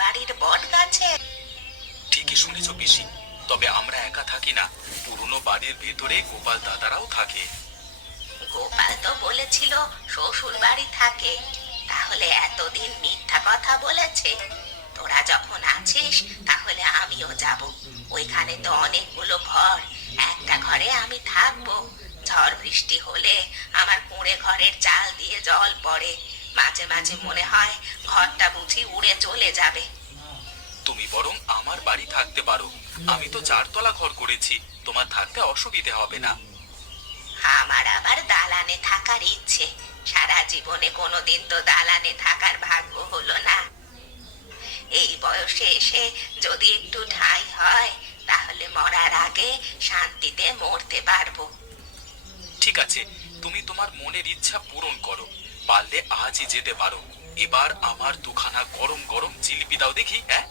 বাড়ির বট গাছে? ঠিকই শুনেছো পিসি, তবে আমরা একা থাকি না, পুরনো বাড়ির ভেতরে গোপাল দাদারাও থাকে। গোপাল তো বলেছিল শ্বশুর বাড়ি থাকে, তাহলে এতদিন মিথ্যা কথা বলেছে। তোরা যখন আছিস তাহলে আমিও যাব। ওইখানে তো অনেকগুলো ঘর, একটা ঘরে আমি থাকবো। ঝড় বৃষ্টি হলে আমার কুঁড়ে ঘরের চাল দিয়ে জল পড়ে, মাঝে মাঝে মনে হয় ঘরটা বুঝি উড়ে চলে যাবে। তুমি বরং আমার বাড়ি থাকতে পারো, আমি তো 4 তলা ঘর করেছি, তোমার থাকতে অসুবিধে হবে না। আমার আবার দালানে থাকার ইচ্ছে, সারা জীবনে কোনোদিন তো দালানে থাকার ভাগ্য হলো না। এই বয়সে এসে যদি একটু ঠাঁই হয় তাহলে মরার আগে শান্তিতে মরতে পারবো। ঠিক আছে, তুমি তোমার মনের ইচ্ছা পূরণ করো, পারলে আজই যেতে পারো। এবার আমার দুখানা গরম গরম জিলিপি দাও দেখি। হ্যাঁ,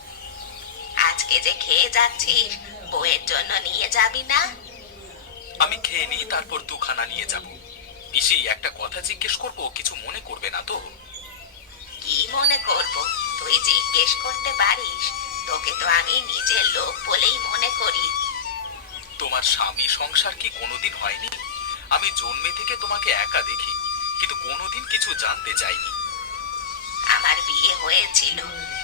আজকে যে খেয়ে যাচ্ছিস, বউয়ের জন্য নিয়ে যাবি না? আমি খেয়ে নিই, তারপর দুখানা নিয়ে যাব। পিসি, একটা কথা জিজ্ঞেস করবো, কিছু মনে করবে না তো? কি মনে করব? তুই জিজ্ঞেস করতে পারিস, তোকে তো আমি নিজের লোক বলেই মনে করি। তোমার স্বামী সংসার কি কোনোদিন হয়নি? আমি জন্মে থেকে তোমাকে একা দেখি, কিন্তু কোনোদিন কিছু জানতে চাইনি। আমার বিয়ে হয়েছিল,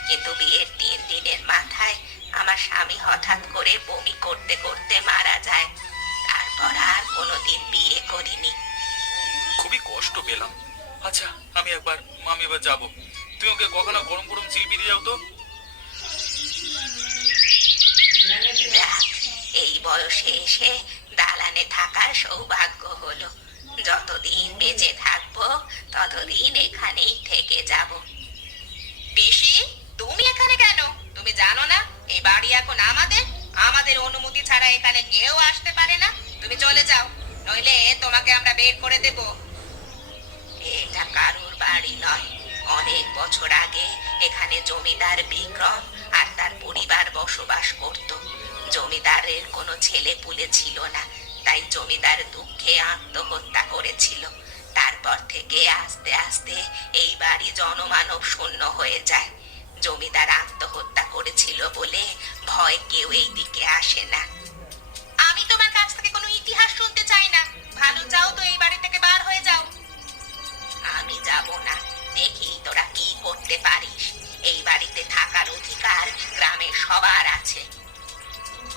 কিন্তু বিয়ের 3 দিনের মাথায় আমার স্বামী হঠাৎ করে বমি করতে করতে মারা যায়। তারপর আর কোনোদিন বিয়ে করিনি। খুবই কষ্ট পেলাম। আচ্ছা, আমি এবার যাবো। তুমি ওকে কখনো গরম গরম জিলিপি দিয়ে যাও তো। যাক, এই বয়সে এসে দালানে থাকার সৌভাগ্য হলো। যতদিন বেঁচে থাকবো ততদিন এখানেই থেকে যাব। পিসি, তুমি এখানে কেন? তুমি জানো না এই বাড়ি এখন আমাদের? আমাদের অনুমতি ছাড়া এখানে কেউ আসতে পারে না। তুমি চলে যাও, নইলে তোমাকে আমরা বের করে দেব। এটা কারুর বাড়ি নয়। অনেক বছর আগে এখানে জমিদার বিক্রম আর তার পরিবার বসবাস করত। জমিদারের কোনো ছেলে পুলে ছিল না, তাই জমিদার দুঃখে আত্মহত্যা করেছিল। তারপর থেকে আস্তে আস্তে এই বাড়ি জনমানব শূন্য হয়ে যায়। জমিদার আত্মহত্যা করেছিল বলে ভয় কেউ এই দিকে আসে না। আমি তোমার কাছ থেকে কোনো ইতিহাস শুনতে চাই না। ভালো চাও তো এই বাড়ি থেকে বার হয়ে যাও। আমি যাব না, দেখি তোরা কি করতে পারিস। এই বাড়িতে থাকার অধিকার গ্রামের সবার আছে।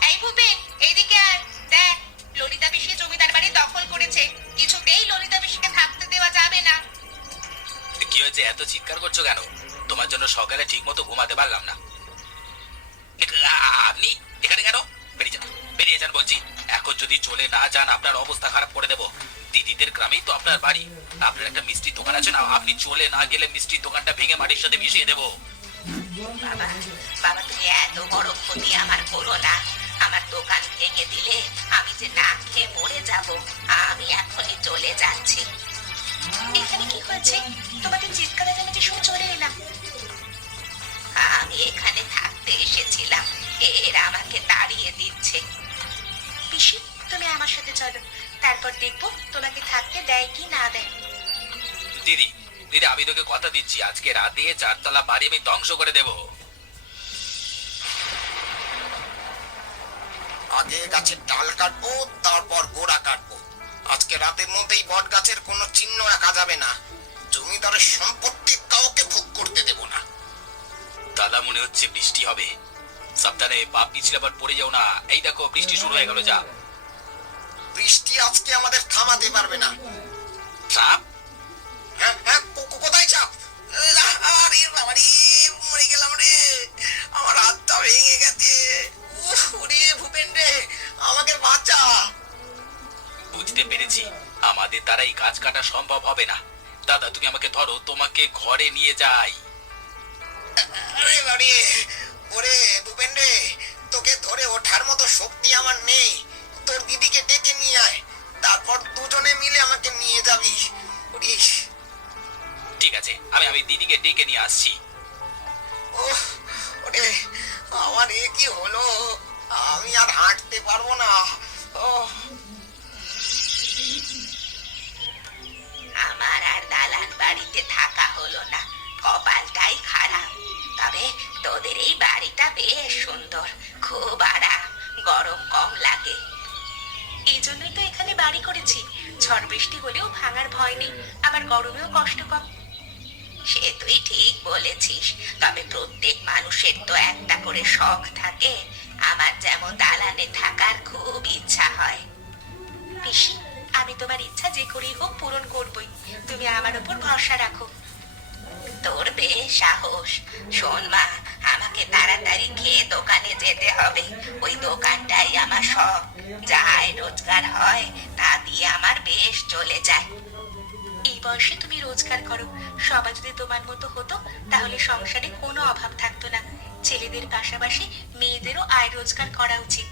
এই ভূপেন, এইদিকে আয়। দেখ, ললিতা পিসি জমিদার বাড়ি দখল করেছে। কিছুতেই ললিতা পিসিকে থাকতে দেওয়া যাবে না। কি হয়েছে, এত চিৎকার করছো কেন? তোমার জন্য সকালে ঠিক মতো ঘুমাতে পারলাম না। আপনি এখানে কেন? বেরিয়ে যান, বেরিয়ে যান বলছি। এখন যদি চলে না যান আপনার অবস্থা খারাপ করে দেবো। দিদিদের গ্রামেই তো আপনার বাড়ি, আপনার একটা মিষ্টির দোকান আছে না? আপনি চলে না গেলে মিষ্টির দোকানটা ভেঙে মাটির সাথে মিশিয়ে দেবো। বাবা, বাবা, তুমি এত বড় ক্ষতি আমার করো না। আমার দোকান ভেঙে দিলে আমি যে না খেয়ে মরে যাব। আমি এখনই চলে যাচ্ছি। এখানে কি হয়েছে? তোমাদের চিৎকার আমি শুনে চলে এলাম। আমি এখানে থাকতে এসেছিলাম, এরা আমাকে তাড়িয়ে দিচ্ছে। পিসি, তুমি আমার সাথে চলো, তারপর দেখবো তোমাকে থাকতে দেয় কি না দেয়। দিদি, দিদি, আমি তোকে কথা দিচ্ছি, আজকে রাতে 4 তলা বাড়ি আমি ধ্বংস করে দেব। আগে গাছের ডাল কাটবো, তারপর গোড়া কাটবো। আজকে রাতের মধ্যেই বট গাছের কোনো চিহ্ন আঁকা যাবে না। জমিদারের সম্পত্তি কাউকে ভোগ করতে দেব না। দাদা, মনে হচ্ছে বৃষ্টি হবে। সাবধানে, পা পিছলে আবার পড়ে যাও না। এই দেখো, বৃষ্টি শুরু হয়ে গেল। যা, বৃষ্টি আজকে আমাদের থামাতে পারবে না। সাপ? হ্যাঁ হ্যাঁ, কোথায় চাপ? আরে বাবারে, মরে গেলাম রে। আমার হাতটা ভেঙে গেছে। ওরে ভূপেন রে, আমাকে বাঁচা। বুঝতে পেরেছি, আমাদের দ্বারা এই গাছ কাটা সম্ভব হবে না। দাদা, তুমি আমাকে ধরো, তোমাকে ঘরে নিয়ে যাই। আরে বাবারে, ওরে ভূপেন রে, তোকে ধরে ওঠার মতো শক্তি আমার নেই। তোর দিদিকে ডেকে নিয়ে আয়, তারপর দুজনে মিলে আমাকে নিয়ে যাবি। ঠিক আছে, আমি দিদিকে ডেকে নিয়ে আসছি। ওরে, আমার এ কি হলো? আমি আর হাঁটতে পারবো না। আমার আর দালান বাড়িতে থাকা হলো না, কপালটাই খারাপ। তবে তোদের বাড়িটা বেশ সুন্দর, খুব আরাম, গরম কম লাগে। এই জন্যই তো এখানে বাড়ি করেছি, ঝড় বৃষ্টি হলেও ভাঙার ভয় নেই, আবার গরমেও কষ্ট কম। সে তুই ঠিক বলেছিস, তবে প্রত্যেক মানুষের তো একটা করে শখ থাকে। আমার যেমন দালানে থাকার খুব ইচ্ছা হয়। পিসি, আমি তোমার ইচ্ছা যে করেই হোক পূরণ করবই, তুমি আমার উপর ভরসা রাখো। তোর বেশ সাহস। শোন মা, আমাকে তাড়াতাড়ি খেয়ে দোকানে যেতে হবে। ওই দোকানটাই আমার সব, যা আয় রোজগার হয় তা দিয়ে আমার বেশ চলে যায়। এই বয়সে তুমি রোজগার করো, সবাই যদি তোমার মতো হতো তাহলে সংসারে কোনো অভাব থাকতো না। ছেলেদের পাশাপাশি মেয়েদেরও আয় রোজগার করা উচিত।